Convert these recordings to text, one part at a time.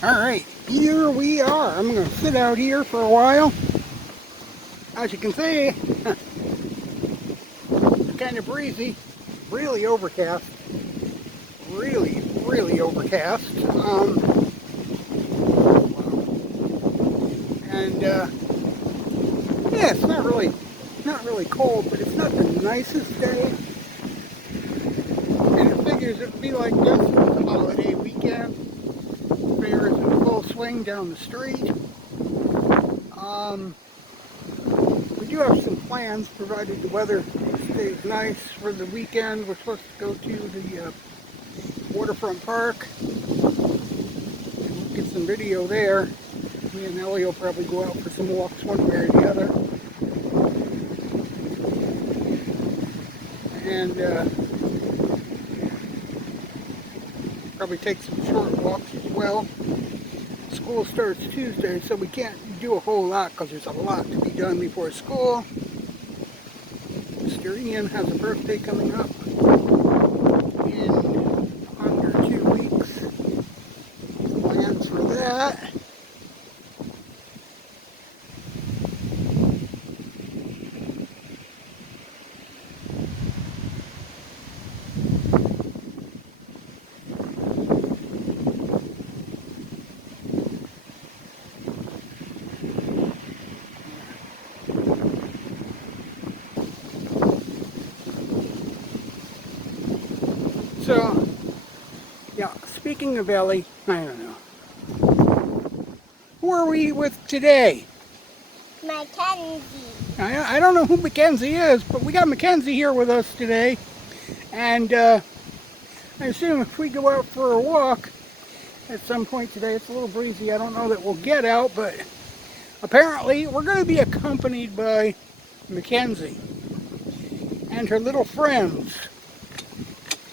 Alright, here we are. I'm going to sit out here for a while. As you can see, it's kind of breezy, really overcast. Really overcast. And yeah, it's not really cold, but it's not the nicest day. And it figures it would be like this for the holiday weekend. Fair is in full swing down the street. We do have some plans, provided the weather stays nice for the weekend. We're supposed to go to the waterfront park. Get some video there. Me and Ellie will probably go out for some walks one way or the other. And probably take some short walks as well. School starts Tuesday, so we can't do a whole lot because there's a lot to be done before school. Mr. Ian has a birthday coming up in under 2 weeks. Plans for that. So, yeah, speaking of Ellie, I don't know. Who are we with today? Mackenzie. I don't know who Mackenzie is, but we got Mackenzie here with us today. And I assume if we go out for a walk at some point today, it's a little breezy. I don't know that we'll get out, but apparently we're going to be accompanied by Mackenzie and her little friends.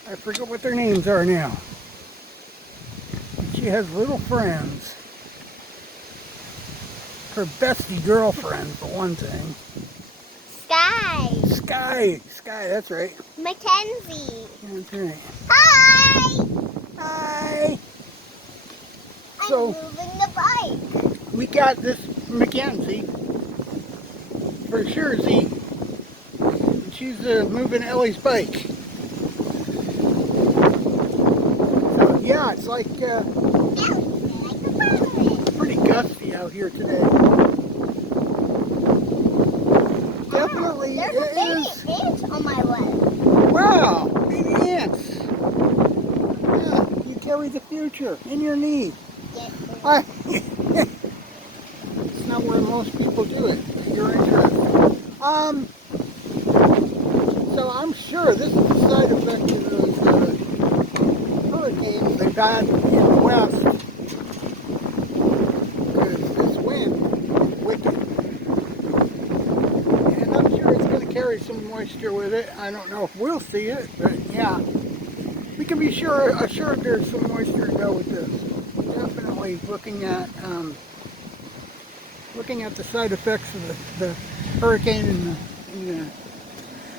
I forget what their names are now. She has little friends. Her bestie girlfriend, for one thing. Sky, that's right. Mackenzie. That's right. Hi! Hi! I'm So, moving the bike. we got this Mackenzie for sure, Z. She's moving Ellie's bike. So, yeah, it's like pretty gusty out here today. Definitely There's it baby is. ants on my leg. Wow, baby ants. Yeah, you carry the future in your knee. Yes. It's not where most people do it. You're interested. So I'm sure this is the side effect of those hurricanes they've had in the west. Because this wind is wicked. And I'm sure it's going to carry some moisture with it. I don't know if we'll see it, but yeah. We can be assured there's some moisture to go with this. Definitely looking at the side effects of the hurricane in the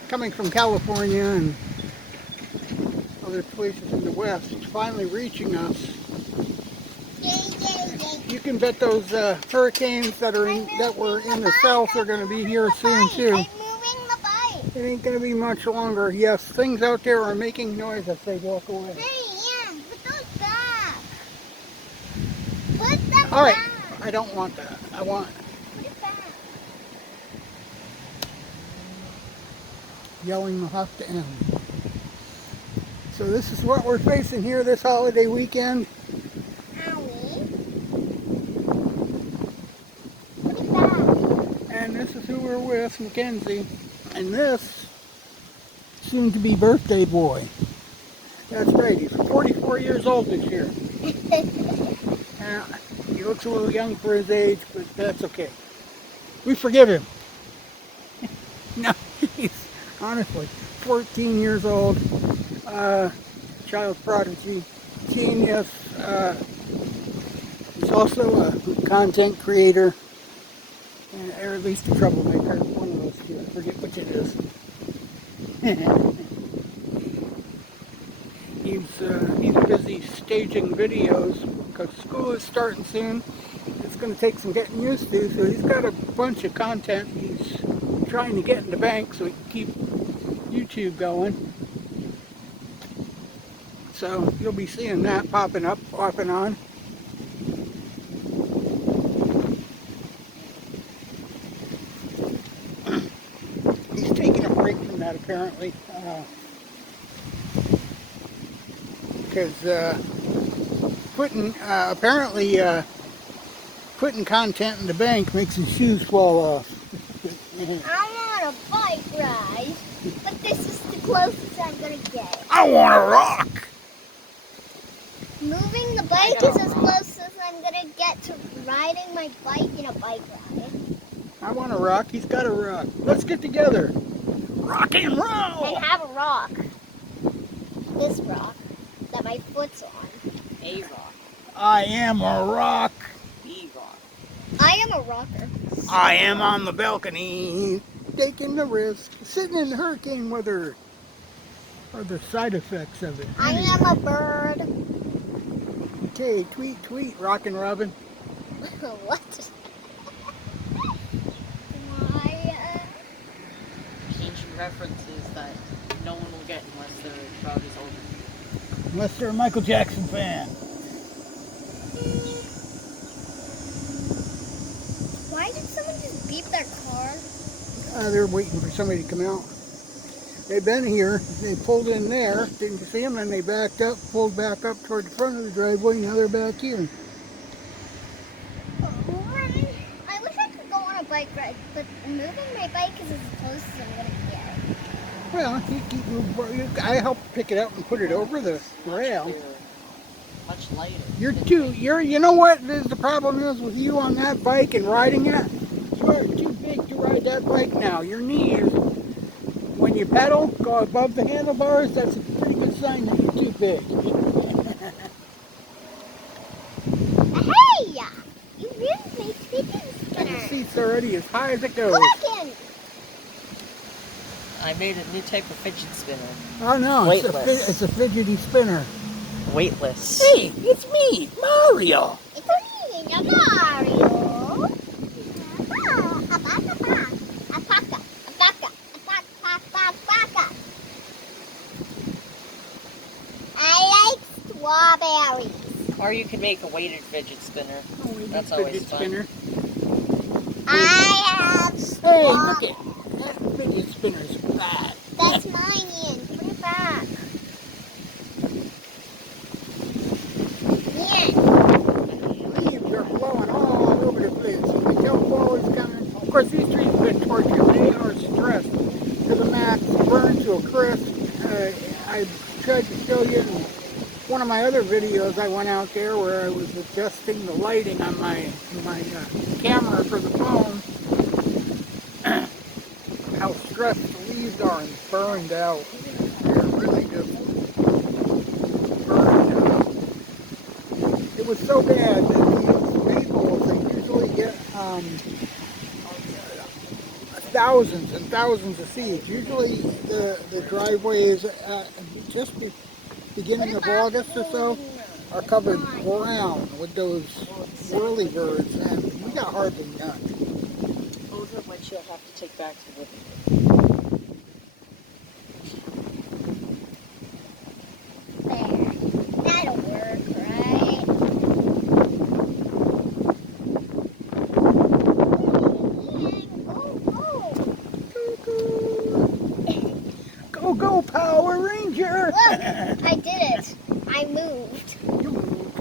coming from California and other places in the west. It's finally reaching us. You can bet those hurricanes that were in the south are going to be here soon too. I'm moving the bike. It ain't going to be much longer. Yes, things out there are making noise as they walk away. Hey, Ian, put those back. Put them All right, back. I don't want that. I want Put it back. yelling will have to end. So this is what we're facing here this holiday weekend. Owie. Put it back. And this is who we're with, Mackenzie. And this soon-to-be birthday boy. That's right, he's 44 years old this year. He looks a little young for his age, but that's okay. We forgive him. No, he's honestly 14 years old. Child prodigy, genius. He's also a content creator, or at least a troublemaker. One of those two. I forget which it is. He's busy staging videos because school is starting soon. It's going to take some getting used to, so he's got a bunch of content he's trying to get in the bank so he can keep YouTube going. So you'll be seeing that popping up off and on. He's taking a break from that apparently, because putting content in the bank makes his shoes fall off. I want a bike ride, but this is the closest I'm gonna get. I want to rock! Moving the bike is as close as I'm gonna get to riding my bike in a bike ride. I want to rock. He's got to rock. Let's get together. Rock and roll! And have a rock. This rock that my foot's on. A rock. I am a rock. B rock. I am a rocker. I am on the balcony, taking the risk, sitting in hurricane weather. Or the side effects of it. I am a bird. Okay, tweet, tweet, Rockin' Robin. What? Ancient references that no one will get unless their crowd is older. Unless they're a Michael Jackson fan. Why did someone just beep their car? They're waiting for somebody to come out. They've been here, they pulled in there, didn't see them, and they backed up, pulled back up toward the front of the driveway, now they're back here. I wish I could go on a bike ride, but moving my bike is as close as I'm going to get. Well, I helped pick it up and put it over the rail. Much lighter. You know what the problem is with you on that bike and riding it? You are too big to ride that bike now. Your knees, when you pedal, go above the handlebars, that's a pretty good sign that you're too big. Hey! You really made fidget And spinner. the seat's already as high as it goes. Look in. I made a new type of fidget spinner. Oh no, Weightless. it's a fidgety spinner. Weightless. Hey, it's me, Mario. It's me, Mario. I like strawberries. Or you can make a weighted fidget spinner. That's Fidget always fun. spinner. I have Hey, strawberries. look it. That fidget spinner's bad. That's mine, Ian. Put it back. Ian. Leaves are blowing all over the place. You can tell fall is coming. Of course, these trees have been tortured. They are stressed to the max, burned to a crisp. I tried to show you in one of my other videos. I went out there where I was adjusting the lighting on my camera for the phone. How stressed the leaves are and burned out. They're really just burned out. It was so bad that these maples, they usually get thousands and thousands of seeds. Usually the driveways just beginning of August or so are covered brown with those whirlybirds, and we got hardly none. Those are what you'll have to take back to the living. There. That'll work, right? Go, go, Power Ranger! Look, I did it. I moved.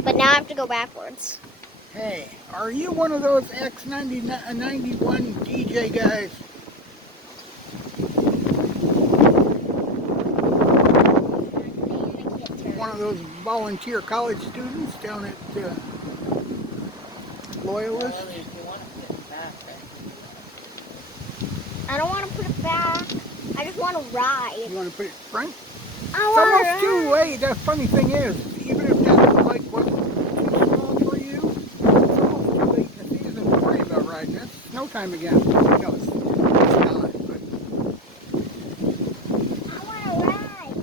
But now I have to go backwards. Hey, are you one of those X91 DJ guys? One of those volunteer college students down at Loyalist? Well, if you want to put it back, I don't want to put it back. I just want to ride. You want to put it front? I It's almost too late. The funny thing is, even if that like wasn't too small for you, it's almost too late in the season to worry about riding. It's snow time again. No, it's not. But I want to ride.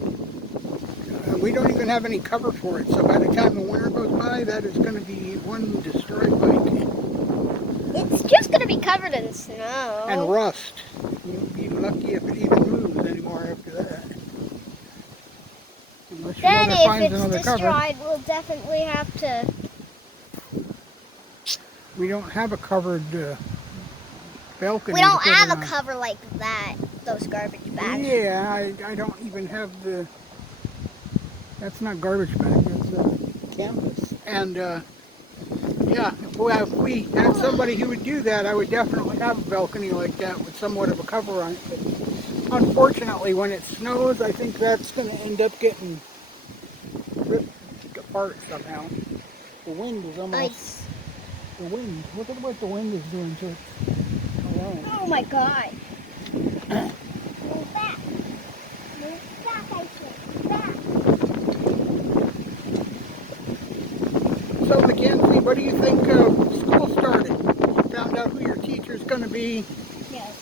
we don't even have any cover for it, so by the time the winter goes by, that is going to be one destroyed bike. It's just going to be covered in snow. And rust. You'll be lucky if it even moves anymore after that. Unless your Then mother if finds it's another cover. destroyed, we'll definitely have to... We don't have a covered balcony. We don't to put have it a on. cover like that, those garbage bags. Yeah, I don't even have the... That's not garbage bag, that's canvas. And yeah, if we had somebody who would do that, I would definitely have a balcony like that with somewhat of a cover on it. But unfortunately, when it snows, I think that's going to end up getting ripped apart somehow. The wind is almost... Ice. The wind. Look at what the wind is doing to it alone. Oh my god. Move back. Move back, I said. Back. So Mackenzie, what do you think school started? You found out who your teacher's going to be? Yes.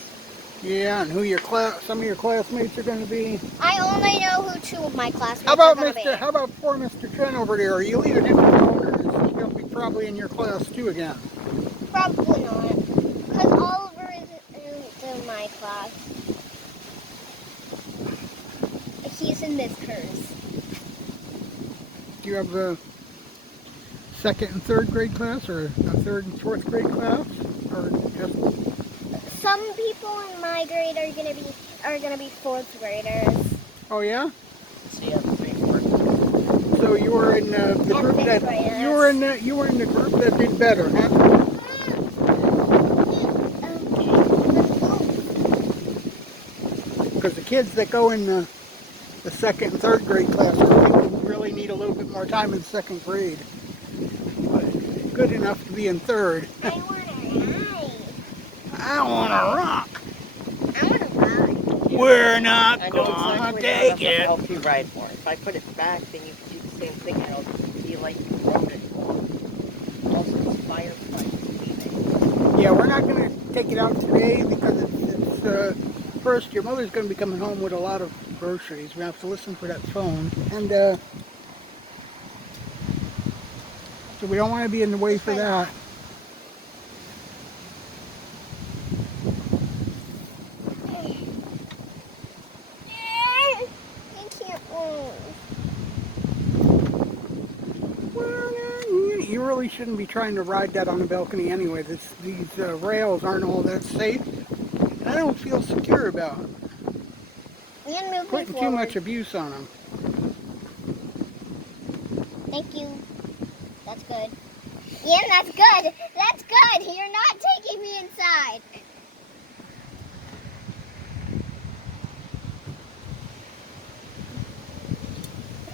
Yeah, and who your some of your classmates are going to be. I only know who two of my classmates How about are going to be. How about poor Mr. Trent over there? Are you leaving him alone, or is he going to be probably in your class too again? Probably not. Because Oliver isn't in my class. He's in Miss Kerr's. Do you have a second and third grade class, or a third and fourth grade class, or just? Some people in my grade are gonna be fourth graders. Oh yeah. So you have 3, 4. So you were in the group that you were in the group that did better, huh? Because the kids that go in the second and third grade class really need a little bit more time in second grade. But good enough to be in third. I want I want to rock. to ride. We're not I know gonna exactly take how to it. help you ride more. If I put it back, then you can do the same thing. It'll feel like you rode it more. Also, it's firefight leaving. Yeah, we're not going to take it out today because it's first, your mother's going to be coming home with a lot of groceries. We have to listen for that phone. And so we don't want to be in the way for that. I can't move. Well, you really shouldn't be trying to ride that on the balcony anyway. These rails aren't all that safe. And I don't feel secure about them. Ian, move me Putting forward. too much abuse on them. Thank you. That's good. Ian, that's good. That's good. You're not taking me inside.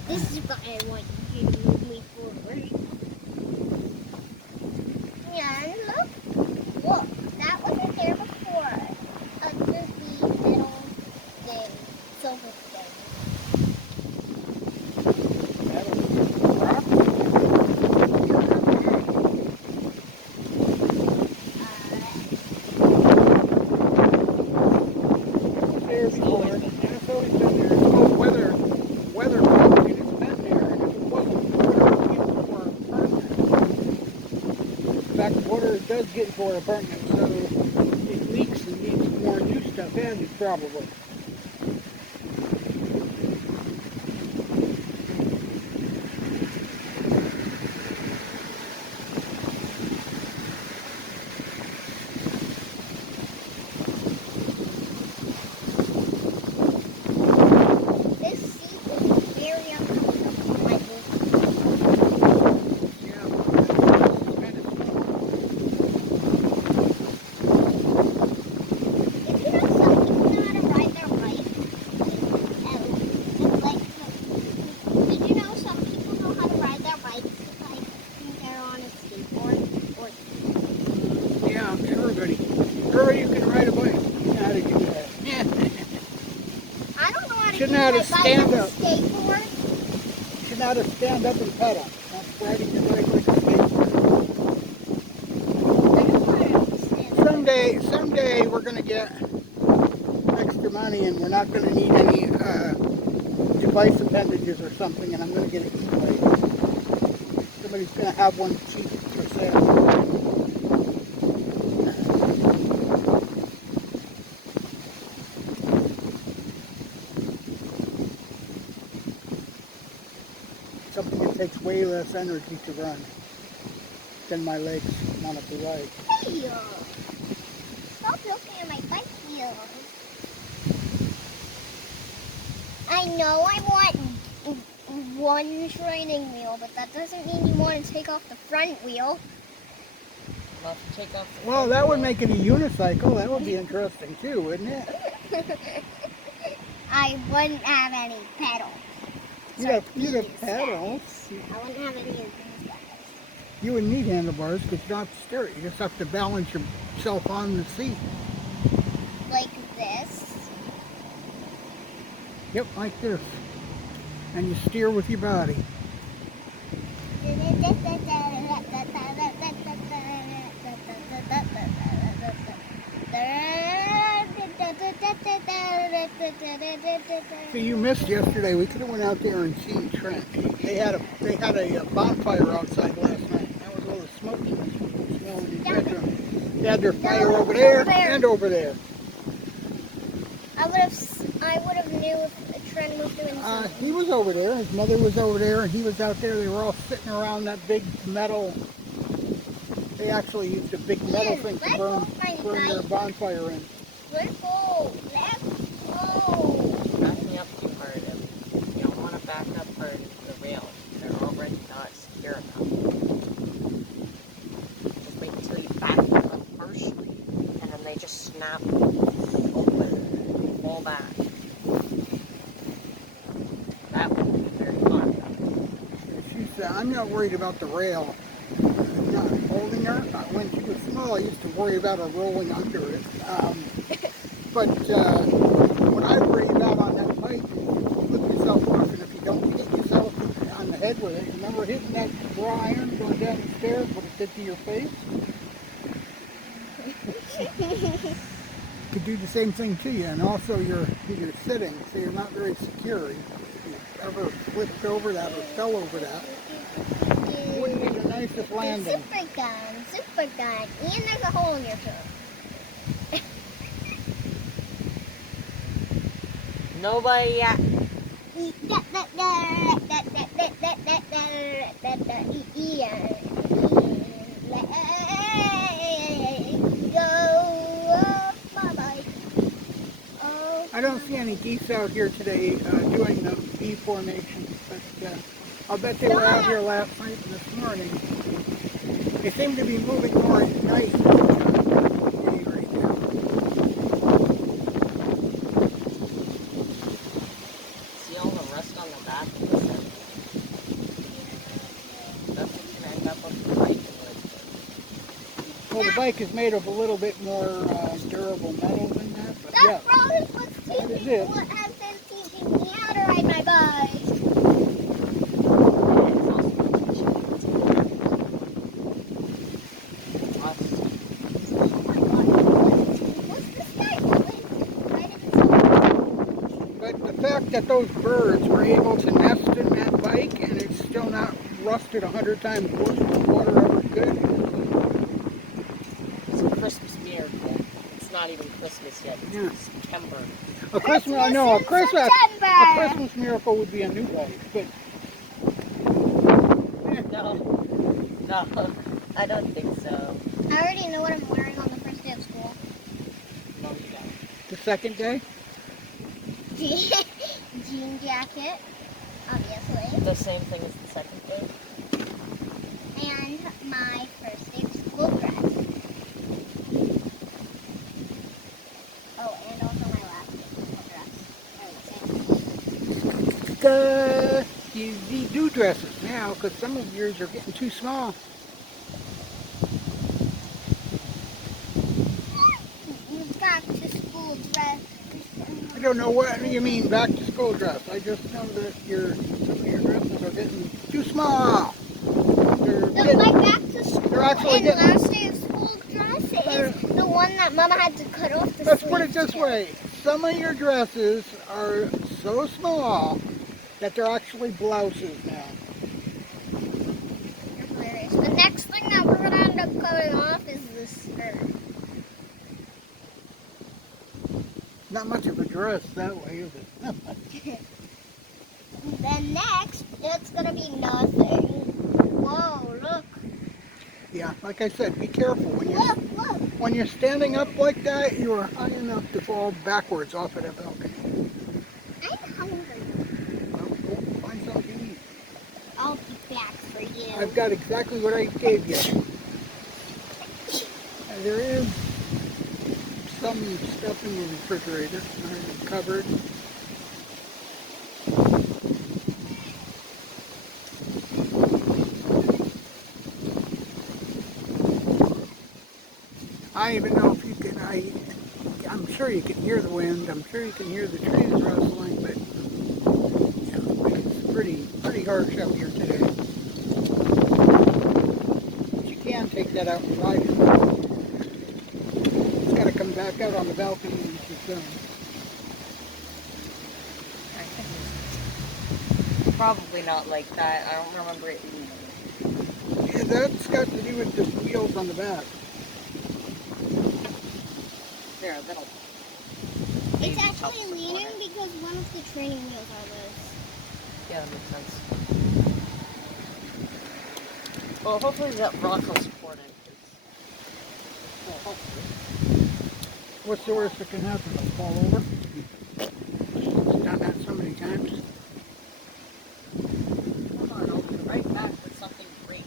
This is why I want you to move me forward. And look. Look. That wasn't there before. Just the metal thing. Silver thing. There before, and it's always been there. It's called weather problem, and it's been there, and if it wasn't water, it would get for apartment. In fact, water does get for apartment, so it leaks and needs more new stuff added, probably. This seat is very uncomfortable for my boot. Yeah, it's kind of small. Did you know some people know how to ride their bikes like they're on a skateboard? Or Yeah, everybody who can ride a bike knows how to do that. Yeah. I don't know how to Shouldn't use know how my to bike stand as a up. skateboard. You should know how to stand up and pedal. That's riding your bike like a skateboard. I don't want to stand up. Someday we're going to get extra money and we're not going to need any, what do you device appendages or something, and I'm going to get it replaced. Somebody's going to have one cheap for sale. Something that takes way less energy to run than my legs want to provide. Hey, stop looking at my bike wheels. I know I want one training wheel, but that doesn't mean you want to take off the front wheel. Well, if you take off the Well, that would make it a unicycle. That would be interesting too, wouldn't it? I wouldn't have any pedals. You'd have pedals. I wouldn't have any of these guys. You wouldn't need handlebars because you don't have to steer it. You just have to balance yourself on the seat. Like this. Yep, like this. And you steer with your body. So you missed yesterday. We could have went out there and seen Trent. They had a bonfire outside last night. That was all the smoke you was smelling in his bedroom. They had their fire over there and over there. I would have knew if Trent was doing something. He was over there. His mother was over there, and he was out there. They were all sitting around that big metal. They actually used a big metal thing to burn their bonfire in. Let's go. Let's go. Backing up too hard. You don't want to back up hard into the rail. They're already not secure enough. Just wait until you back them up partially, and then they just snap open and fall back. That would be very fun. She said, I'm not worried about the rail. I'm not holding her. When she was small, I used to worry about her rolling under it. But what I worry about on that bike is you flip yourself off, and if you don't hit yourself on the head with it, remember hitting that raw iron going down the stairs, what it did to your face? Could do the same thing to you, and also you're sitting, so you're not very secure. If you ever flipped over that or fell over that, it wouldn't be the nicest landing. Super gun, and there's a hole in your toe. Nobody at I don't see any geese out here today doing the V formation, but I'll bet they were out here last night and this morning. They seem to be moving more at night right now. see all the rust on the back of the set. That's what's going to end up with the bike. Well, the bike is made of a little bit more durable metal than that, but yeah. That road is what's teaching me what has been teaching me how to ride my bike. That those birds were able to nest in that bike and it's still not rusted 100 times worse than water ever could. It's a Christmas miracle. It's not even Christmas yet. It's September. A Christmas miracle would be a new bike, but No, I don't think so. I already know what I'm wearing on the first day of school. No, you don't. the second day. Jean jacket, obviously. The same thing as the second day. And my first day of school dress. Oh, and also my last day of school dress. You do dresses now because some of yours are getting too small. Back to school dress. I don't know what you mean back to school dress. I just know that some of your dresses are getting too small. My back to school actually and last day of school dress is the one that Mama had to cut off the Let's sleeves put it this to. way. Some of your dresses are so small that they're actually blouses now. You're hilarious. The next thing that we're gonna end up cutting off is the skirt. Not much of a dress that way, is it? Then next, it's gonna be nothing. Whoa, look. Yeah, like I said, be careful. Look. When you're standing up like that, you are high enough to fall backwards off of the balcony. I'm hungry. Well, go find something to eat. I'll be back for you. I've got exactly what I gave you. And there is some stuff in the refrigerator, or in the cupboard. I don't even know if you can, I'm sure you can hear the wind, I'm sure you can hear the trees rustling, but yeah, it's pretty harsh out here today. But you can take that out and ride it. It's got to come back out on the balcony when it's done. I think it's probably not like that. I don't remember it being. Yeah, that's got to do with the wheels on the back. There, that'll. It's maybe actually help support leaning it. because one of the training wheels are loose. Yeah, that makes sense. Well, hopefully that rock will support it. Well, hopefully. What's the worst that can happen? It'll fall over? It's done that so many times. Hold on, I'll be right back with something great.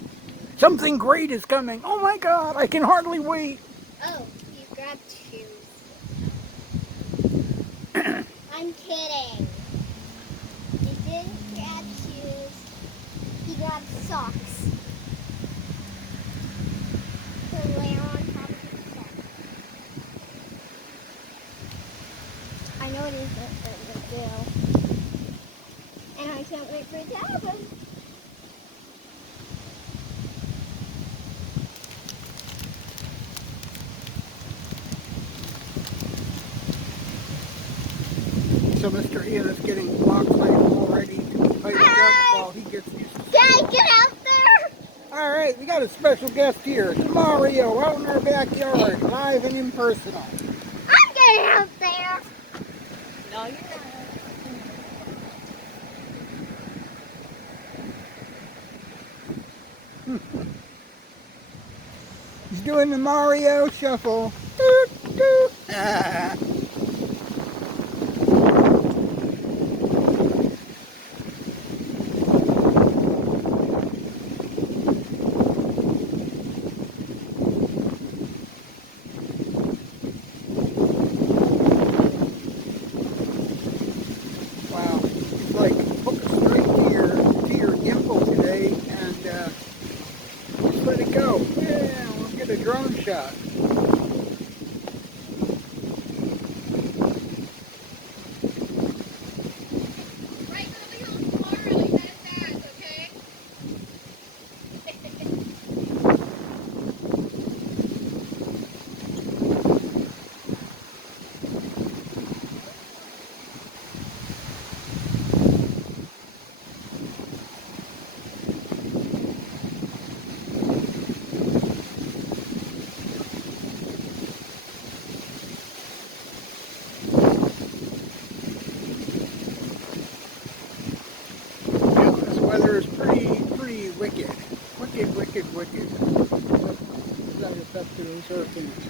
Something great is coming. Oh my God, I can hardly wait. Oh, you grabbed shoes. I'm kidding. He didn't grab shoes. He grabbed socks. To layer on top of the socks. I know it is a big deal. And I can't wait for it to happen. So Mr. Ian is getting blocked by all ready to be fighting up while he gets used to Can I get out there? Alright, we got a special guest here. It's Mario out in our backyard, live and impersonal. I'm getting out there. No, you're not. He's doing the Mario shuffle. Doot, doot. Ah. Wow, it's like hook straight to your Gimble today and just let it go. Yeah, we'll get a drone shot. Yeah, this weather is pretty wicked. Wicked. That affected those hurricanes.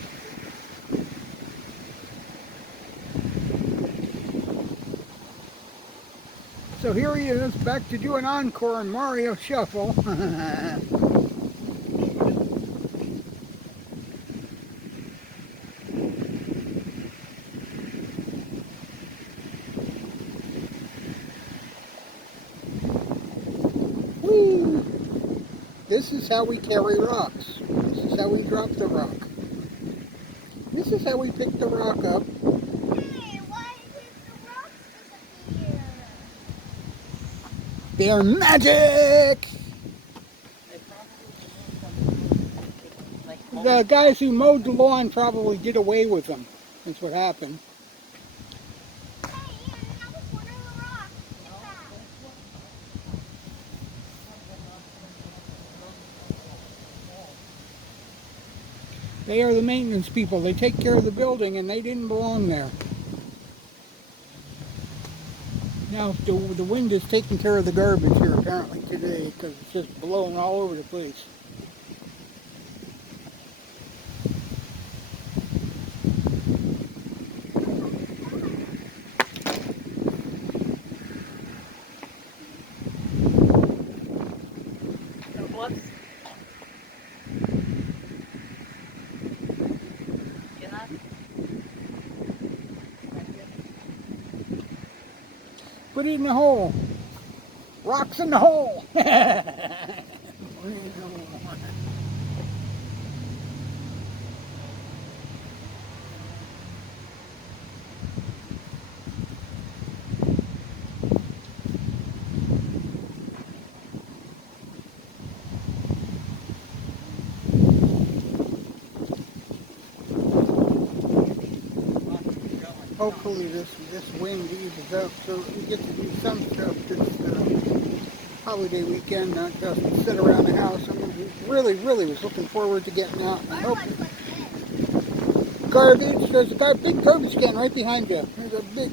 So here he is, back to do an encore on Mario Shuffle. Whee! This is how we carry rocks. This is how we drop the rock. This is how we pick the rock up. Hey, why did the rocks disappear? They're magic! The guys who mowed the lawn probably did away with them. That's what happened. Hey, Ian, that was one of the rocks. Get back. They are the maintenance people. They take care of the building, and they didn't belong there. Now, the wind is taking care of the garbage here apparently today because it's just blowing all over the place. Whoops. Get up. Put it in the hole. Rocks in the hole. Hopefully this wind eases up so we get to do some stuff this holiday weekend, not just sit around the house. I mean, really was looking forward to getting out. I hope garbage. There's a big garbage can right behind you. There's a big.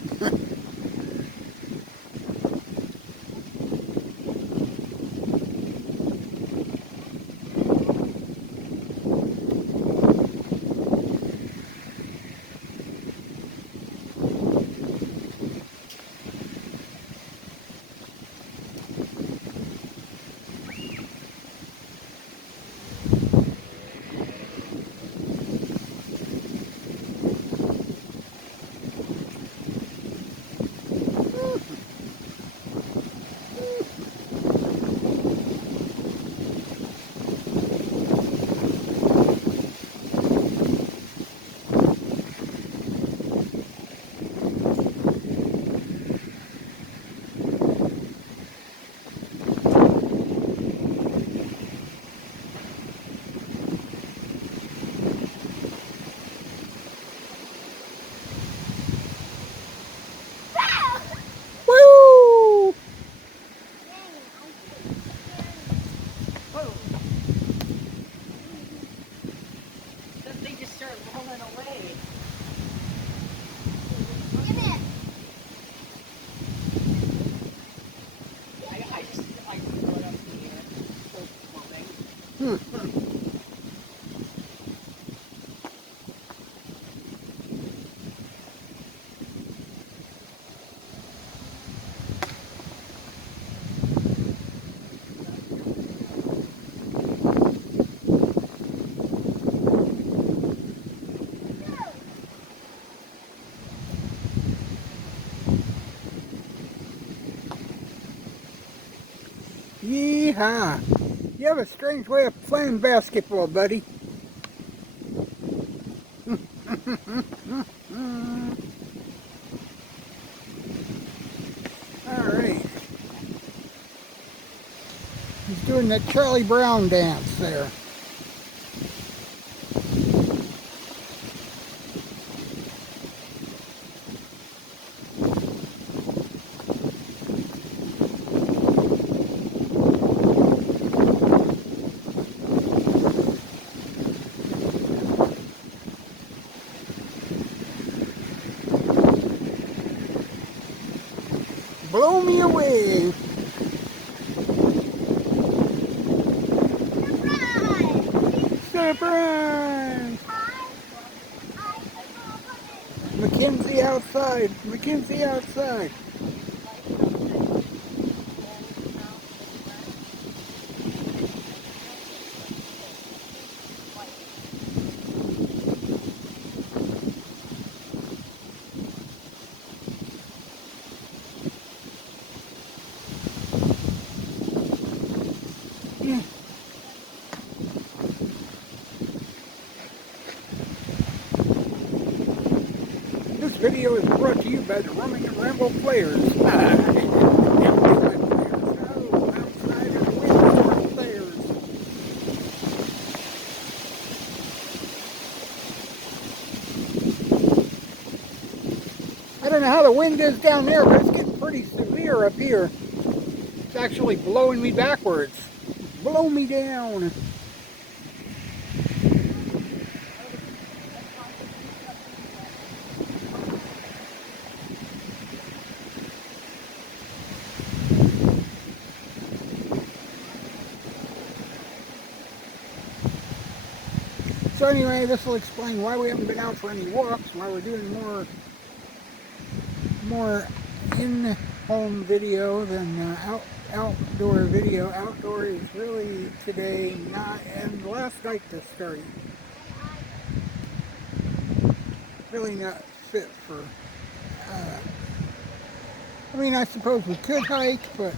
Yeehaw! You have a strange way of playing basketball, buddy. Alright. He's doing that Charlie Brown dance there. Blow me away. Surprise! Mackenzie outside. Mackenzie outside. This video is brought to you by the Roaming and Ramble players. I don't know how the wind is down there, but it's getting pretty severe up here. It's actually blowing me backwards. Blow me down. So anyway, this will explain why we haven't been out for any walks, why we're doing more in-home video than outdoor video. Outdoor is really today not, and last night this started, really not fit for, I mean, I suppose we could hike, but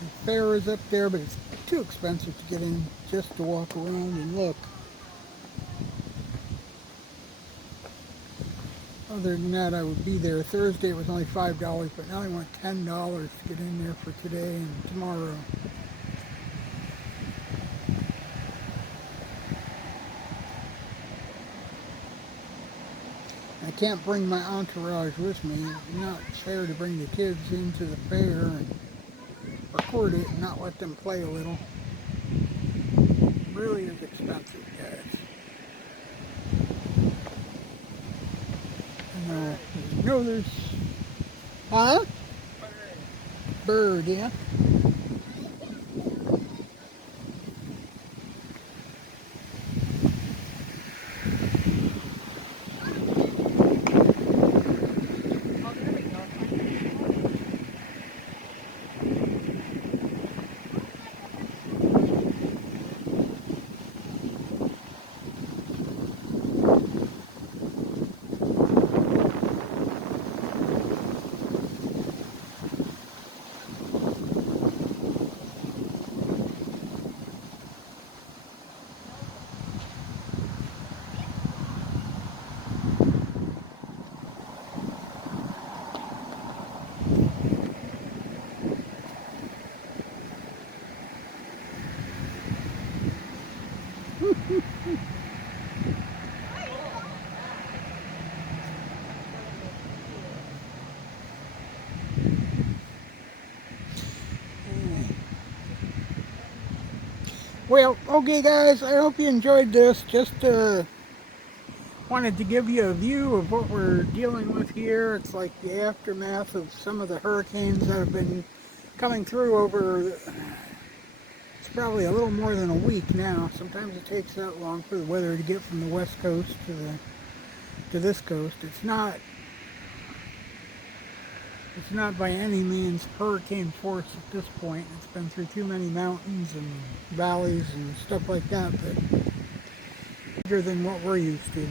the fair is up there, but it's too expensive to get in just to walk around and look. Other than that, I would be there. Thursday it was only $5, but now they want $10 to get in there for today and tomorrow. I can't bring my entourage with me. It's not fair to bring the kids into the fair and record it and not let them play a little. It really is expensive, guys. No, there's... Huh? Bird, yeah. Well, okay guys, I hope you enjoyed this. Just wanted to give you a view of what we're dealing with here. It's like the aftermath of some of the hurricanes that have been coming through over, it's probably a little more than a week now. Sometimes it takes that long for the weather to get from the west coast to this coast. It's not by any means hurricane force at this point. It's been through too many mountains and valleys and stuff like that, but bigger than what we're used to.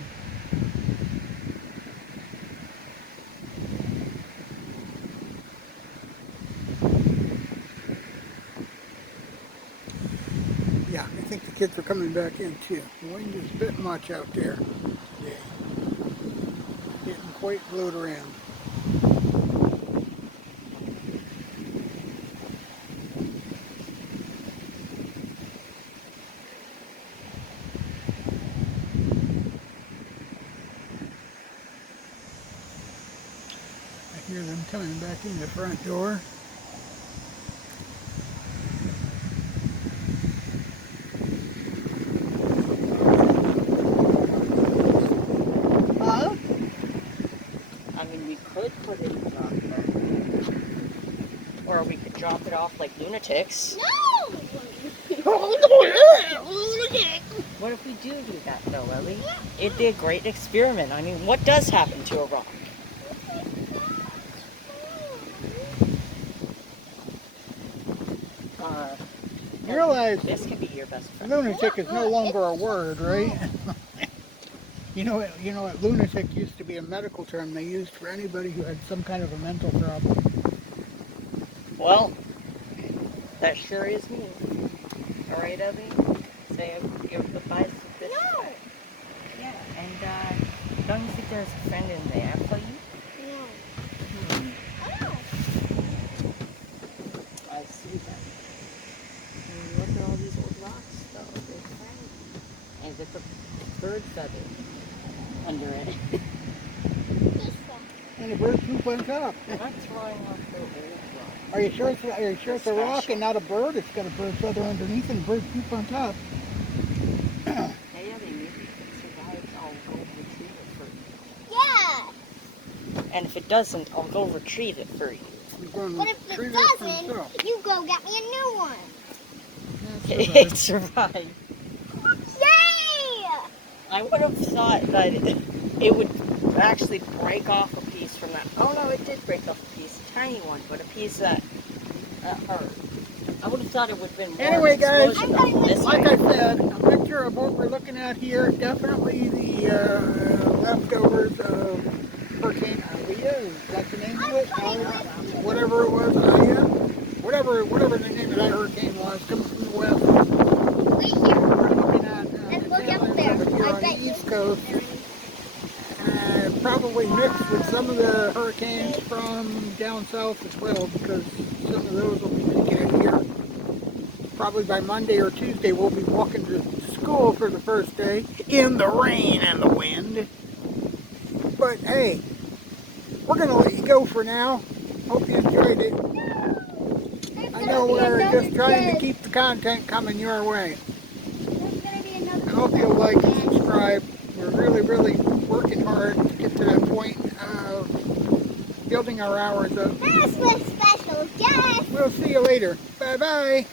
Yeah, I think the kids are coming back in too. The wind is a bit much out there today. Getting quite blowed around. I hear them coming back in the front door. Huh? I mean, we could put it in the drop off. Or we could drop it off like lunatics. No! What if we do that though, Ellie? It'd be a great experiment. I mean, what does happen to a rock? You realize This could be your best friend. lunatic is no longer a word, right? You know what lunatic used to be a medical term they used for anybody who had some kind of a mental problem. Well, that sure is me. All right, Ellie? Say your goodbyes to this. No! Yeah, and don't you think there's a friend in there for you? No. Oh. I see that. And look at all these old rocks, though. They're shiny. And with a bird feather under it. And a bird poop on top. I'm throwing off the old rock. Are you sure it's a rock and not a bird? It's got a bird feather underneath and a bird poop on top. Hey, Ellie, maybe if it survives, I'll go retrieve it for you. Yeah! And if it doesn't, I'll go retrieve it for you. He's going to But if retrieve it for doesn't, himself. you go get me a new one. It survived. Yay! I would have thought that it would actually break off a piece from that. Oh no, it did break off a piece, a tiny one, but a piece that hurt. I would have thought it would have been more Anyway, of an guys, explosion than this like way. I said, a picture of what we're looking at here, definitely the leftovers of Hurricane Aaliyah, is that the name of it? Whatever it was, whatever the name of that hurricane was, coming from the west. Wait here. We're looking at And the look tail up end there. of it here I on the bet you East Coast. Probably mixed with some of the hurricanes from down south as well, because some of those will be making it here. Probably by Monday or Tuesday we'll be walking to school for the first day in the rain and the wind. But hey, we're going to let you go for now. Hope you enjoyed it. I know we're just trying to keep the content coming your way. There's gonna be another. I hope you'll like and subscribe. We're really working hard to get to that point of building our hours up. Christmas special, yes! We'll see you later. Bye-bye.